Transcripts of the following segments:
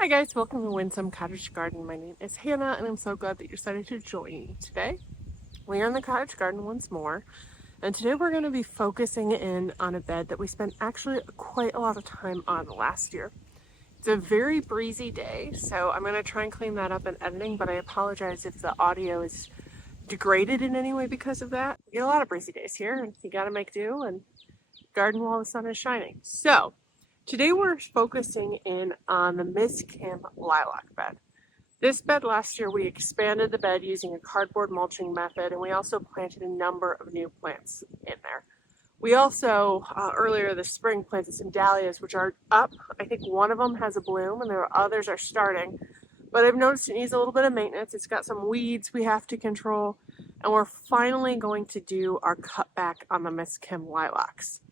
Hi guys, welcome to Windsome Cottage Garden. My name is Hannah and I'm so glad that you decided to join me today. We are in the cottage garden once more, and today we're going to be focusing in on a bed that we spent actually quite a lot of time on last year. It's a very breezy day, so I'm going to try and clean that up in editing, but I apologize if the audio is degraded in any way because of that. We get a lot of breezy days here and you got to make do and garden while the sun is shining. So today we're focusing in on the Miss Kim lilac bed. This bed last year we expanded the bed using a cardboard mulching method, and we also planted a number of new plants in there. We also earlier this spring planted some dahlias which are up. I think one of them has a bloom and others are starting, but I've noticed it needs a little bit of maintenance. It's got some weeds we have to control, and we're finally going to do our cutback on the Miss Kim lilacs.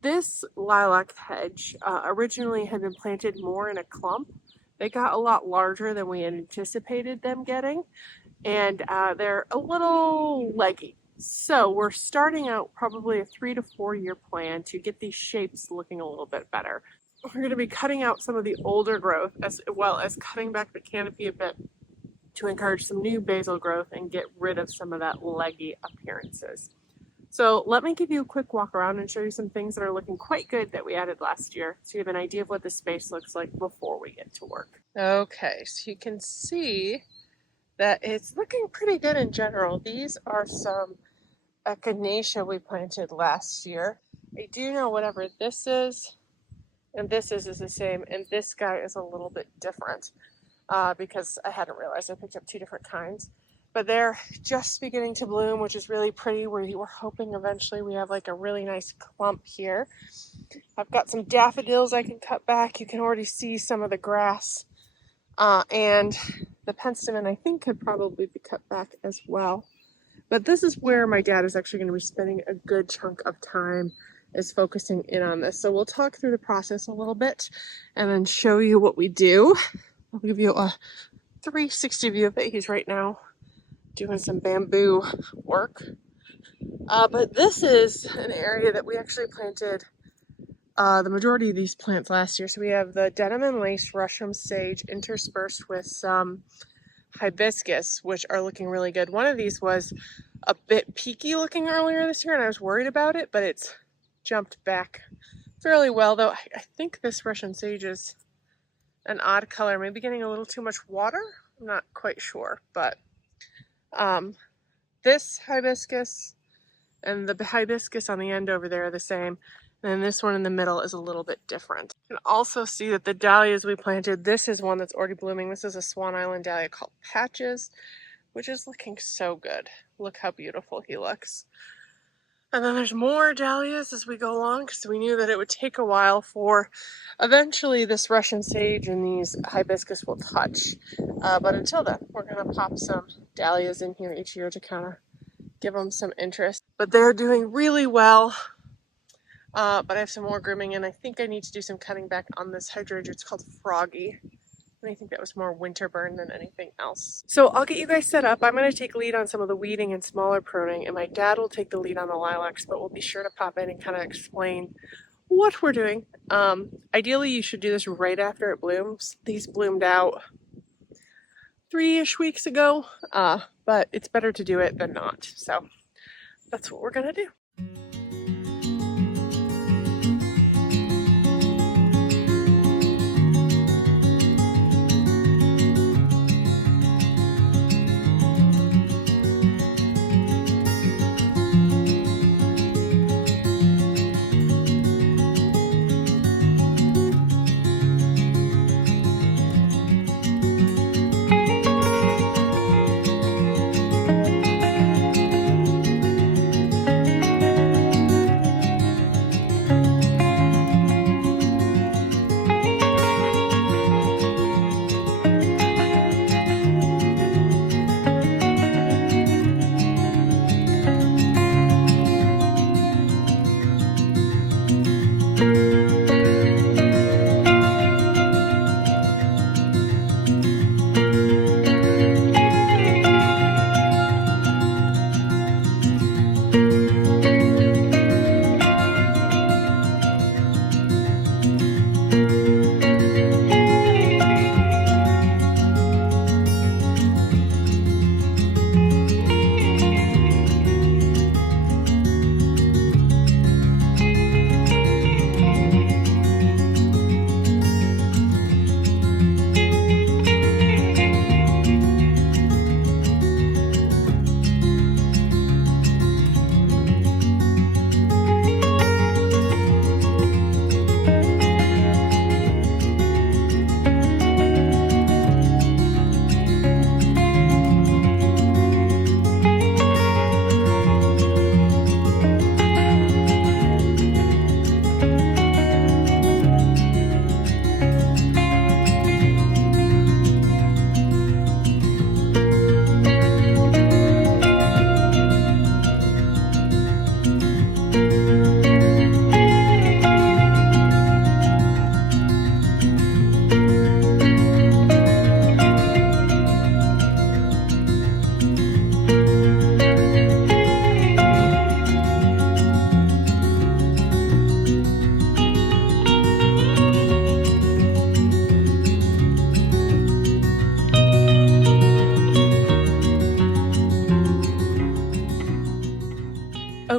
This lilac hedge originally had been planted more in a clump. They got a lot larger than we had anticipated them getting, and they're a little leggy. So we're starting out probably a 3 to 4 year plan to get these shapes looking a little bit better. We're going to be cutting out some of the older growth as well as cutting back the canopy a bit to encourage some new basal growth and get rid of some of that leggy appearances. So let me give you a quick walk around and show you some things that are looking quite good that we added last year, so you have an idea of what the space looks like before we get to work. Okay, so you can see that it's looking pretty good in general. These are some echinacea we planted last year. I do know whatever this is and this is the same, and this guy is a little bit different because I hadn't realized I picked up two different kinds. But they're just beginning to bloom, which is really pretty. We're hoping eventually we have like a really nice clump here. I've got some daffodils I can cut back. You can already see some of the grass. And the penstemon I think could probably be cut back as well. But this is where my dad is actually going to be spending a good chunk of time, is focusing in on this. So we'll talk through the process a little bit and then show you what we do. I'll give you a 360 view of it. He's right now doing some bamboo work. But this is an area that we actually planted the majority of these plants last year. So we have the denim and lace Russian sage interspersed with some hibiscus, which are looking really good. One of these was a bit peaky looking earlier this year and I was worried about it, but it's jumped back fairly well, though I think this Russian sage is an odd color, maybe getting a little too much water. I'm not quite sure, but this hibiscus and the hibiscus on the end over there are the same. And then this one in the middle is a little bit different. You can also see that the dahlias we planted, this is one that's already blooming. This is a Swan Island dahlia called Patches, which is looking so good. Look how beautiful he looks. And then there's more dahlias as we go along, because we knew that it would take a while for eventually this Russian sage and these hibiscus will touch. But until then, we're going to pop some dahlias in here each year to kind of give them some interest. But they're doing really well. But I have some more grooming, and I think I need to do some cutting back on this hydrangea. It's called Froggy. And I think that was more winter burn than anything else. So I'll get you guys set up. I'm going to take lead on some of the weeding and smaller pruning, and my dad will take the lead on the lilacs, but we'll be sure to pop in and kind of explain what we're doing. Ideally, you should do this right after it blooms. These bloomed out 3-ish weeks ago, but it's better to do it than not. So that's what we're going to do.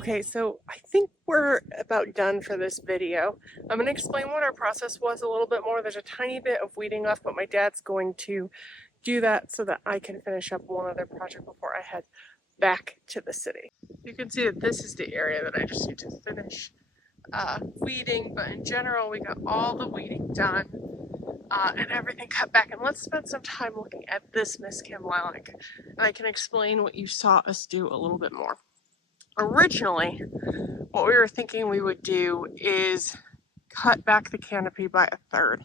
Okay, so I think we're about done for this video. I'm going to explain what our process was a little bit more. There's a tiny bit of weeding left, but my dad's going to do that so that I can finish up one other project before I head back to the city. You can see that this is the area that I just need to finish weeding, but in general we got all the weeding done and everything cut back. And let's spend some time looking at this Miss Kim lilac, and I can explain what you saw us do a little bit more. Originally, what we were thinking we would do is cut back the canopy by a third.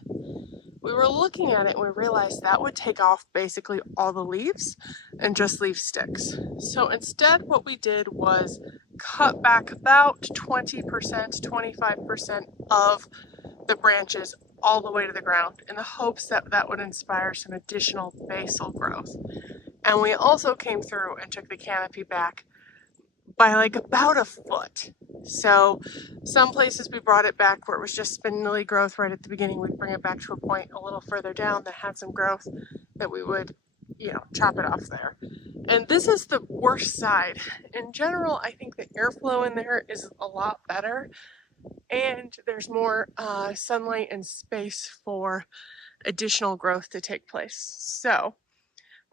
We were looking at it and we realized that would take off basically all the leaves and just leave sticks. So instead what we did was cut back about 20%, 25% of the branches all the way to the ground in the hopes that that would inspire some additional basal growth. And we also came through and took the canopy back by like about a foot. So some places we brought it back where it was just spindly growth right at the beginning. We'd bring it back to a point a little further down that had some growth that we would, chop it off there. And this is the worst side. In general, I think the airflow in there is a lot better and there's more sunlight and space for additional growth to take place. So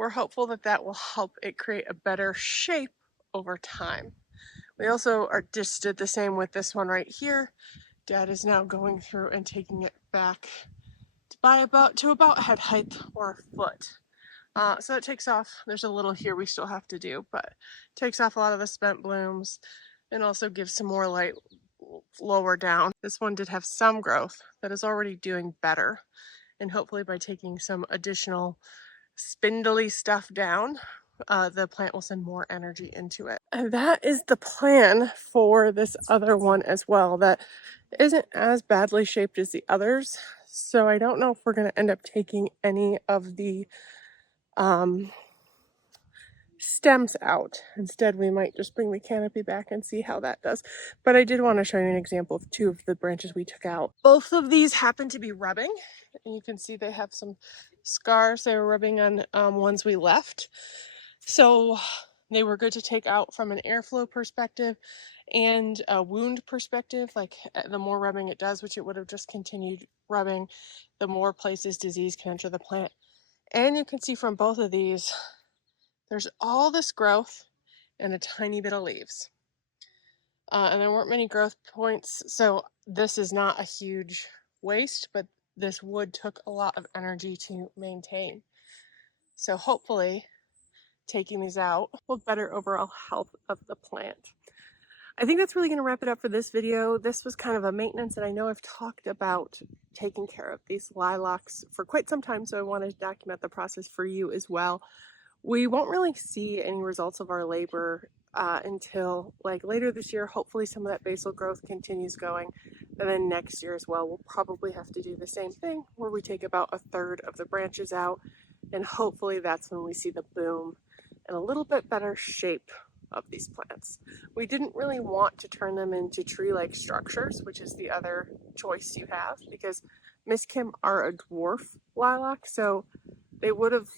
we're hopeful that that will help it create a better shape over time. We also just did the same with this one right here. Dad is now going through and taking it back to about head height or a foot. So it takes off, there's a little here we still have to do, but takes off a lot of the spent blooms and also gives some more light lower down. This one did have some growth that is already doing better, and hopefully by taking some additional spindly stuff down, the plant will send more energy into it. And that is the plan for this other one as well, that isn't as badly shaped as the others. So I don't know if we're going to end up taking any of the stems out. Instead, we might just bring the canopy back and see how that does. But I did want to show you an example of two of the branches we took out. Both of these happen to be rubbing, and you can see they have some scars they were rubbing on ones we left. So they were good to take out from an airflow perspective and a wound perspective. Like the more rubbing it does, which it would have just continued rubbing, the more places disease can enter the plant. And you can see from both of these, there's all this growth and a tiny bit of leaves. And there weren't many growth points, so this is not a huge waste, but this wood took a lot of energy to maintain. So hopefully taking these out will better overall health of the plant. I think that's really going to wrap it up for this video. This was kind of a maintenance, and I know I've talked about taking care of these lilacs for quite some time, so I wanted to document the process for you as well. We won't really see any results of our labor until like later this year. Hopefully some of that basal growth continues going, and then next year as well we'll probably have to do the same thing where we take about a third of the branches out, and hopefully that's when we see the boom and a little bit better shape of these plants. We didn't really want to turn them into tree-like structures, which is the other choice you have, because Miss Kim are a dwarf lilac, so they would have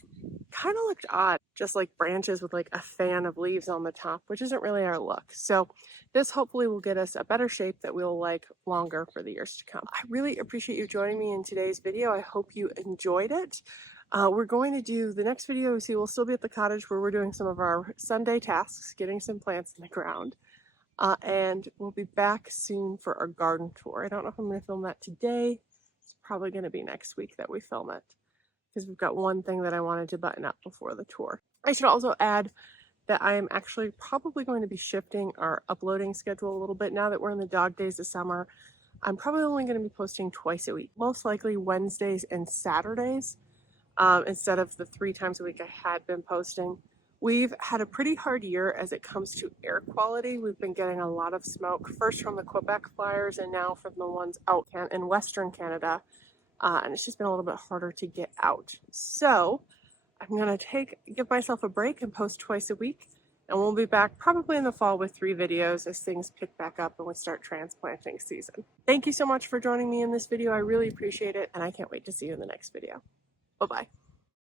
kind of looked odd, just like branches with like a fan of leaves on the top, which isn't really our look. So this hopefully will get us a better shape that we'll like longer for the years to come. I really appreciate you joining me in today's video. I hope you enjoyed it. We're going to do the next video. You see, we'll still be at the cottage where we're doing some of our Sunday tasks, getting some plants in the ground. And we'll be back soon for our garden tour. I don't know if I'm going to film that today. It's probably going to be next week that we film it, because we've got one thing that I wanted to button up before the tour. I should also add that I am actually probably going to be shifting our uploading schedule a little bit now that we're in the dog days of summer. I'm probably only going to be posting twice a week, most likely Wednesdays and Saturdays, instead of the 3 times a week I had been posting. We've had a pretty hard year as it comes to air quality. We've been getting a lot of smoke, first from the Quebec fires and now from the ones out in Western Canada. And it's just been a little bit harder to get out. So I'm going to give myself a break and post twice a week. And we'll be back probably in the fall with 3 videos as things pick back up and we start transplanting season. Thank you so much for joining me in this video. I really appreciate it, and I can't wait to see you in the next video. Bye-bye.